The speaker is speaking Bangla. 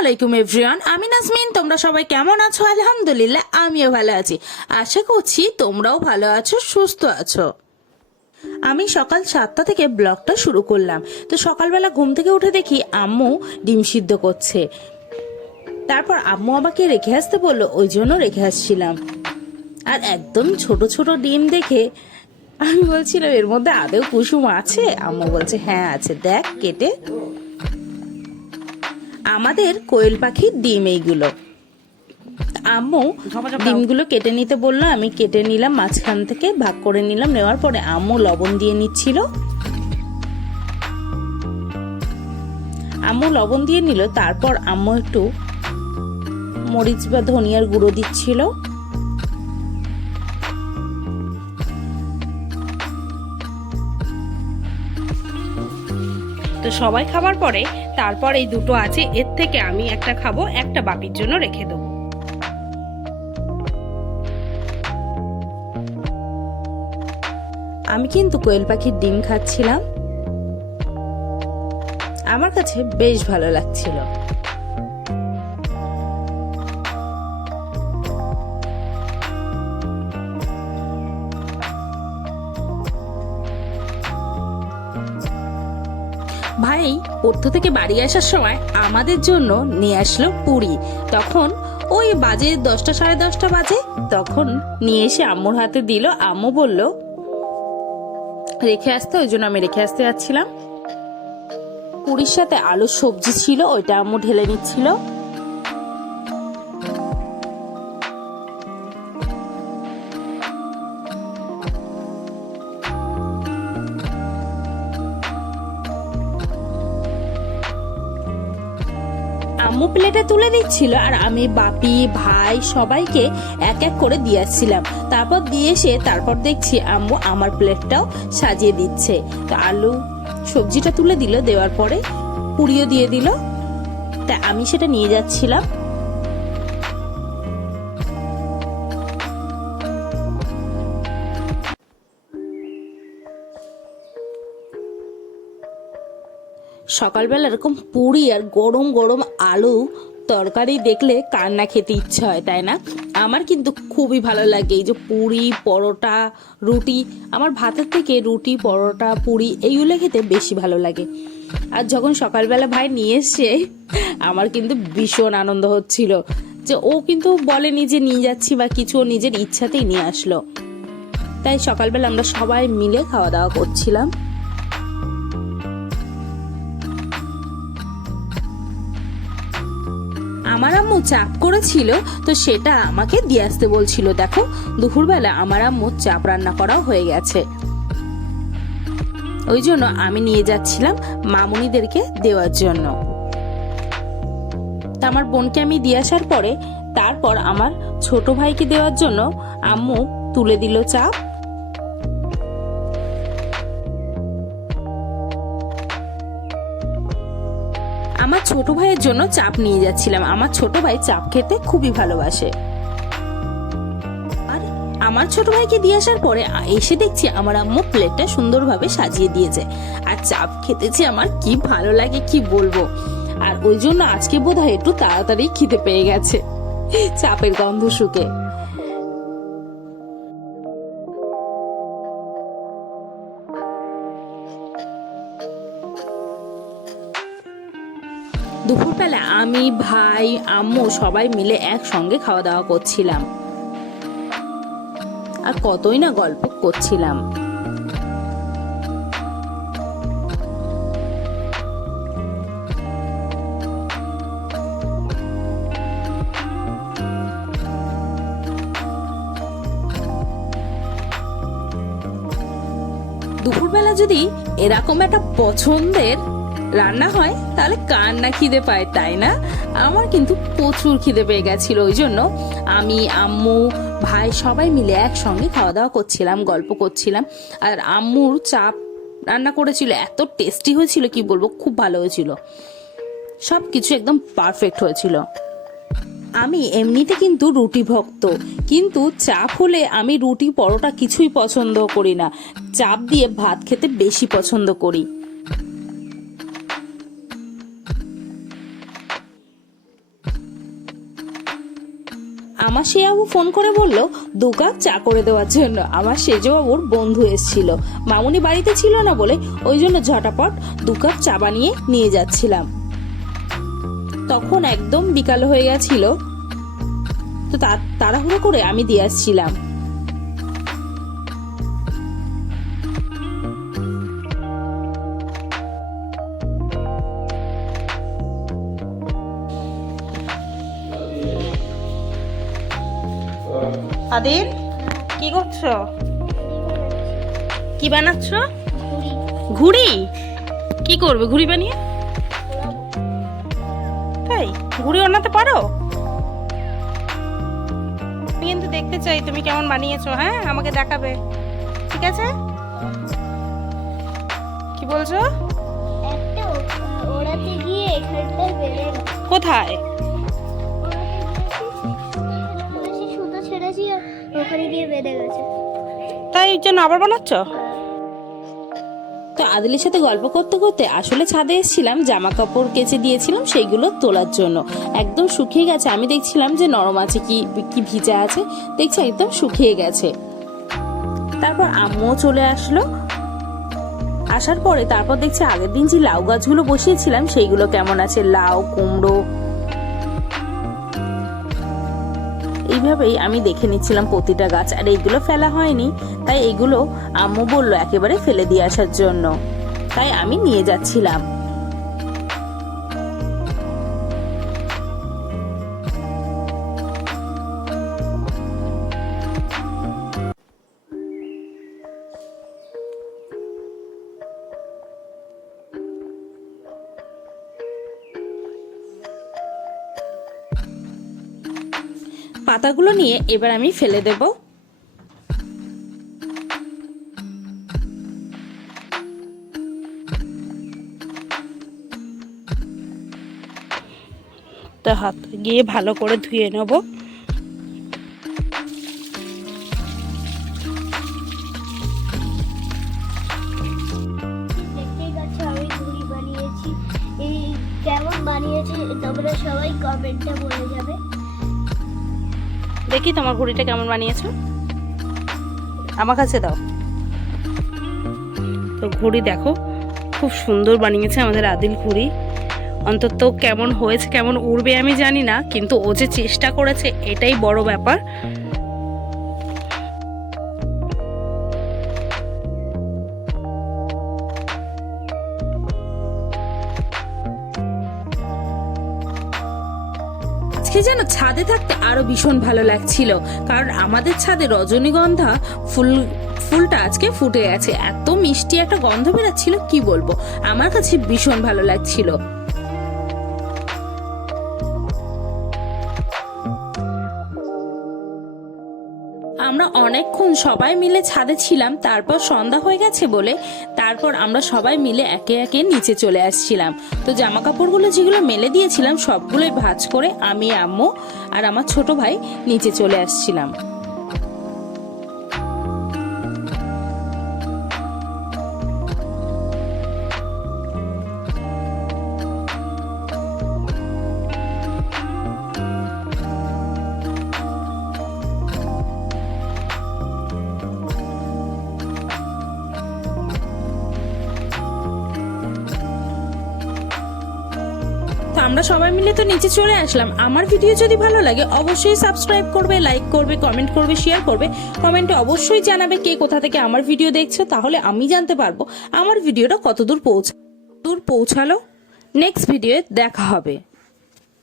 আলাইকুম এভরিওয়ান, আমি নাজমিন। তোমরা সবাই কেমন আছো? আলহামদুলিল্লাহ, আমিও ভালো আছি। আশা করছি তোমরাও ভালো আছো, সুস্থ আছো। আমি সকাল 7টা থেকে ব্লগটা শুরু করলাম। তো সকালবেলা ঘুম থেকে উঠে দেখি আম্মু ডিম সিদ্ধ করছে। তারপর আম্মু আমাকে রেখে আসতে বললো, ওই জন্য রেখে আসছিলাম। আর একদম ছোট ছোট ডিম দেখে আমি বলছিলাম, এর মধ্যে আদৌ কুসুম আছে? আম্মু বলছে হ্যাঁ আছে, দেখ কেটে। আমাদের কোয়েল পাখির ডিম এইগুলো। আম্মু ডিমগুলো কেটে নিতে বললো, আমি কেটে নিলাম, মাঝখান থেকে ভাগ করে নিলাম। নেওয়ার পরে আম্মু লবণ দিয়ে নিচ্ছিল। আম্মু লবণ দিয়ে নিল, তারপর আম্মু একটু মরিচ বা ধনিয়ার গুঁড়ো দিচ্ছিল। তো সবাই খাবার পরে তারপর এই দুটো আছে, এর থেকে আমি একটা খাবো, একটা বাপির জন্য রেখে দেবো। আমি কিন্তু কোয়েল পাখির ডিম খাচ্ছিলাম, আমার কাছে বেশ ভালো লাগছিল। ভাই পড়তে থেকে বাড়ি আসার সময় আমাদের জন্য নিয়ে আসলো পুরি। তখন ওই বাজে 10টা, 10:30 বাজে। তখন নিয়ে এসে আম্মুর হাতে দিল। আম্মু বলল রেখে আসতে, ওই জন্য আমি রেখে আসতে যাচ্ছিলাম। পুরির সাথে আলুর সবজি ছিল, ওইটা আম্মু ঢেলে নিচ্ছিল। আম্মু প্লেটে তুলে দিচ্ছিল, আর আমি বাপি ভাই সবাইকে এক এক করে দিয়ে আসছিলাম। তারপর দিয়ে এসে তারপর দেখছি আম্মু আমার প্লেটটাও সাজিয়ে দিচ্ছে। তো আলু সবজিটা তুলে দিল, দেওয়ার পরে পুরিও দিয়ে দিল। তা আমি সেটা নিয়ে যাচ্ছিলাম। সকালবেলা এরকম পুরি আর গরম গরম আলু তরকারি দেখলে কার না খেতে ইচ্ছা হয়, তাই না? আমার কিন্তু খুবই ভালো লাগে এই যে পুরি, পরোটা, রুটি। আমার ভাতের থেকে রুটি, পরোটা, পুরি এইগুলো খেতে বেশি ভালো লাগে। আর যখন সকালবেলা ভাই নিয়ে এসছে, আমার কিন্তু ভীষণ আনন্দ হচ্ছিল যে ও কিন্তু বলেনি যে নিয়ে যাচ্ছি বা কিছু, ও নিজের ইচ্ছাতেই নিয়ে আসলো। তাই সকালবেলা আমরা সবাই মিলে খাওয়া দাওয়া করছিলাম। আমার আম্মু চাপ করেছিল, তো সেটা আমাকে দিয়ে আসতে বলছিল। দেখো দুপুরবেলা আমার আম্মু চাপ রান্না করাও হয়ে গেছে, ওই জন্য আমি নিয়ে যাচ্ছিলাম মামুনিদেরকে দেওয়ার জন্য। তা আমার বোনকে আমি দিয়ে আসার পরে তারপর আমার ছোট ভাইকে দেওয়ার জন্য আম্মু তুলে দিল চাপ। আমার ছোট ভাইয়ের জন্য চাপ নিয়ে যাচ্ছিলাম। আমার ছোট ভাই চাপ খেতে খুবই ভালোবাসে। আর আমার ছোট ভাইকে দিয়ে আসার পরে এসে দেখছি আমার আম্মু প্লেটটা সুন্দরভাবে সাজিয়ে দিয়েছে। আর চাপ খেতেছি আমার কি ভালো লাগে কি বলবো। আর ওই জন্য আজকে বোধহয় একটু তাড়াতাড়ি খিদে পেয়ে গেছে চাপের গন্ধ শুকে। দুপুরবেলা আমি, ভাই, আম্মু সবাই মিলে একসঙ্গে খাওয়া দাওয়া করছিলাম, আর কতই না গল্প করছিলাম। দুপুরবেলা যদি এরকম একটা পছন্দের রান্না হয় তাহলে কার না খিদে পায়, তাই না? আমার কিন্তু প্রচুর খিদে পেয়ে গেছিল। ওই জন্য আমি, আম্মু, ভাই সবাই মিলে একসঙ্গে খাওয়া দাওয়া করছিলাম, গল্প করছিলাম। আর আম্মুর চাপ রান্না করেছিল, এত টেস্টি হয়েছিল কি বলবো, খুব ভালো হয়েছিল, সব কিছু একদম পারফেক্ট হয়েছিল। আমি এমনিতে কিন্তু রুটি ভক্ত, কিন্তু চাপ হলে আমি রুটি পরোটা কিছুই পছন্দ করি না, চাপ দিয়ে ভাত খেতে বেশি পছন্দ করি। আমার সেজবাবু ফোন করে বলল 2 কাপ চা করে দেওয়ার জন্য। আমার সেজবাবুর বন্ধু এসেছিল, মামুনি বাড়িতে ছিল না বলে ওই জন্য ঝটাপট 2 কাপ চা বানিয়ে নিয়ে যাচ্ছিলাম। তখন একদম বিকাল হয়ে গেছিল, তো তাড়াহুড়ো করে আমি দিয়ে আসছিলাম। আদিল, কি করছো? কি বানাচ্ছ? ঘুড়ি? কি করবে ঘুড়ি বানিয়ে? তাই ঘুড়ি বানাতে পারো? আমি কিন্তু দেখতে চাই তুমি কেমন বানিয়েছো। হ্যাঁ, আমাকে দেখাবে, ঠিক আছে? কি বলছো? একটা ওড়াতে গিয়ে এখানটায় বেড়ে গেছে। কোথায়? সুতো ছেড়েছি, ওখানে গিয়ে বেড়ে গেছে। তাই জন্য আবার বানাচ্ছ? তো আদিলের সাথে গল্প করতে করতে আসলে ছাদে এসেছিলাম, জামা কাপড় কেচে দিয়েছিলাম সেইগুলো তোলার জন্য। একদম শুকিয়ে গেছে, আমি দেখছিলাম যে নরম আছে কি কি ভিজা আছে, দেখছি একদম শুকিয়ে গেছে। তারপর আম্মুও চলে আসলো। আসার পরে তারপর দেখছি আগের দিন যে লাউ গাছগুলো বসিয়েছিলাম সেইগুলো কেমন আছে, লাউ, কুমড়ো, এইভাবেই আমি দেখে নিচ্ছিলাম প্রতিটা গাছ। আর এইগুলো ফেলা হয়নি, তাই এইগুলো আম্মু বললো একেবারে ফেলে দিয়ে আসার জন্য, তাই আমি নিয়ে যাচ্ছিলাম। পাতাগুলো নিয়ে এবার আমি ফেলে দেব। তো হাত গিয়ে ভালো করে ধুয়ে নেব। দেখতেই পাচ্ছ আমি ঘুড়ি বানিয়েছি। এই কেমন বানিয়েছি তোমরা সবাই কমেন্টে বলে যাবে। দেখি তোমার ঘুড়িটা কেমন বানিয়েছো, আমার কাছে দাও। তো ঘুড়ি দেখো, খুব সুন্দর বানিয়েছে আমাদের আদিল ঘুড়ি। অন্তত কেমন হয়েছে, কেমন উড়বে আমি জানি না, কিন্তু ও যে চেষ্টা করেছে এটাই বড় ব্যাপার। আজকে যেন ছাদে থাকতে আরো ভীষণ ভালো লাগছিল, কারণ আমাদের ছাদে রজনীগন্ধা ফুলটা আজকে ফুটে গেছে। এত মিষ্টি একটা গন্ধ বেরাচ্ছিল, কি বলবো, আমার কাছে ভীষণ ভালো লাগছিল। আমরা অনেকক্ষণ সবাই মিলে ছাদে ছিলাম, তারপর সন্ধ্যা হয়ে গেছে বলে তারপর আমরা সবাই মিলে একে একে নিচে চলে আসছিলাম। তো জামা কাপড়গুলো যেগুলো মেলে দিয়েছিলাম সবগুলোই ভাঁজ করে আমি, আম্মু আর আমার ছোট ভাই নিচে চলে আসছিলাম। আমরা সবাই মিলে তো নিচে চলে আসলাম। আমার ভিডিও যদি ভালো লাগে অবশ্যই সাবস্ক্রাইব করবে, লাইক করবে, কমেন্ট করবে, শেয়ার করবে। কমেন্টে অবশ্যই জানাবে কে কোথা থেকে আমার ভিডিও দেখছো, তাহলে আমি জানতে পারবো আমার ভিডিওটা কতদূর পৌঁছালো। নেক্সট ভিডিওতে দেখা হবে।